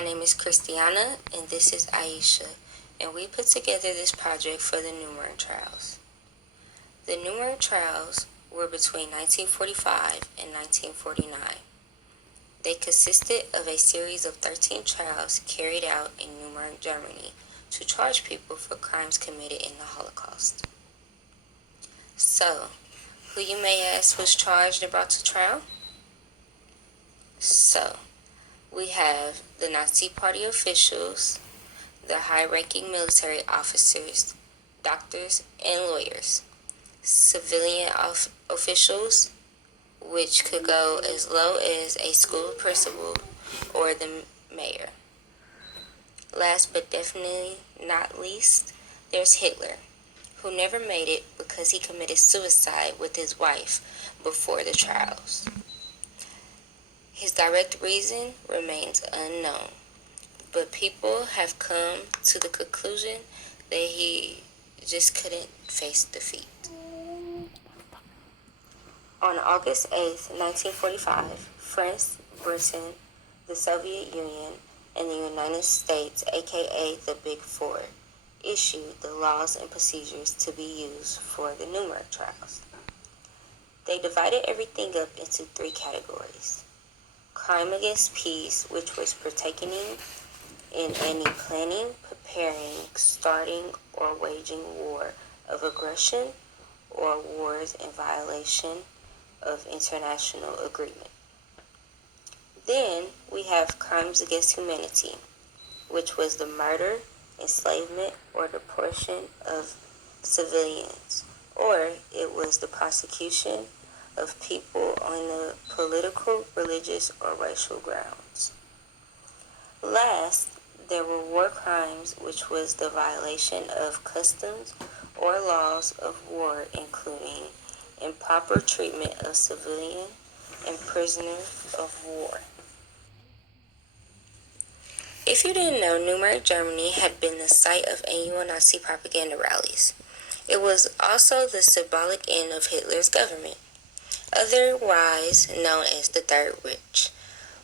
My name is Christiana, and this is Aisha, and we put together this project for the Nuremberg trials. The Nuremberg trials were between 1945 and 1949. They consisted of a series of 13 trials carried out in Nuremberg, Germany, to charge people for crimes committed in the Holocaust. So, who you may ask was charged and brought to trial? So, we have the Nazi Party officials, the high-ranking military officers, doctors, and lawyers, civilian officials, which could go as low as a school principal or the mayor. Last but definitely not least, there's Hitler, who never made it because he committed suicide with his wife before the trials. His direct reason remains unknown, but people have come to the conclusion that he just couldn't face defeat. On August 8, 1945, France, Britain, the Soviet Union, and the United States, aka the Big Four, issued the laws and procedures to be used for the Nuremberg trials. They divided everything up into 3 categories. Crime against peace, which was partaking in any planning, preparing, starting, or waging war of aggression or wars in violation of international agreement. Then we have crimes against humanity, which was the murder, enslavement, or deportation of civilians, or it was the prosecution of people on the political, religious, or racial grounds. Last, there were war crimes, which was the violation of customs or laws of war, including improper treatment of civilian and prisoners of war. If you didn't know, Nuremberg, Germany had been the site of annual Nazi propaganda rallies. It was also the symbolic end of Hitler's government, otherwise known as the Third Reich.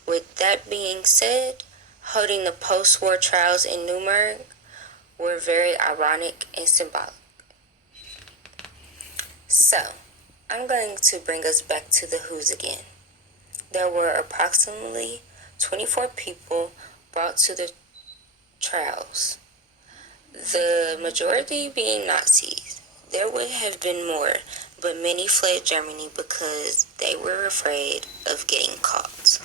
With that being said, holding the post-war trials in Nuremberg were very ironic and symbolic. So, I'm going to bring us back to the who's again. There were approximately 24 people brought to the trials, the majority being Nazis. There would have been more, but many fled Germany because they were afraid of getting caught.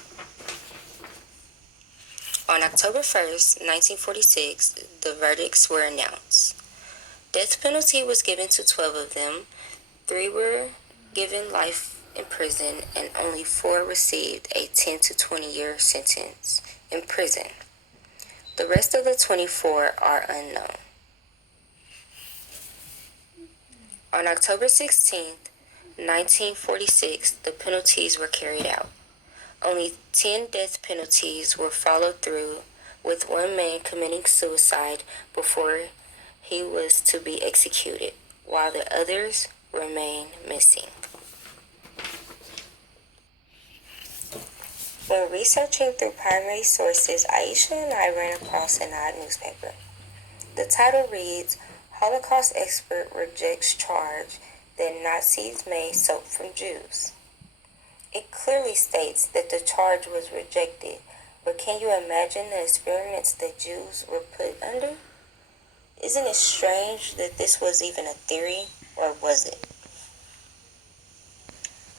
On October 1st, 1946, the verdicts were announced. Death penalty was given to 12 of them. 3 were given life in prison, and only 4 received a 10 to 20-year sentence in prison. The rest of the 24 are unknown. On October 16, 1946, the penalties were carried out. Only 10 death penalties were followed through, with 1 man committing suicide before he was to be executed, while the others remain missing. When researching through primary sources, Aisha and I ran across an odd newspaper. The title reads, "Holocaust Expert Rejects Charge that Nazis Made Soap from Jews." It clearly states that the charge was rejected, but can you imagine the experiments that Jews were put under? Isn't it strange that this was even a theory, or was it?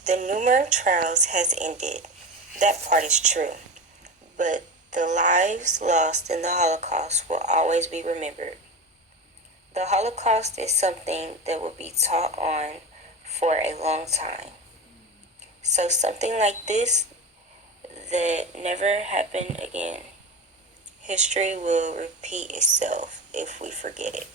The Nuremberg trials has ended. That part is true. But the lives lost in the Holocaust will always be remembered. The Holocaust is something that will be taught on for a long time. So something like this that never happened again. History will repeat itself if we forget it.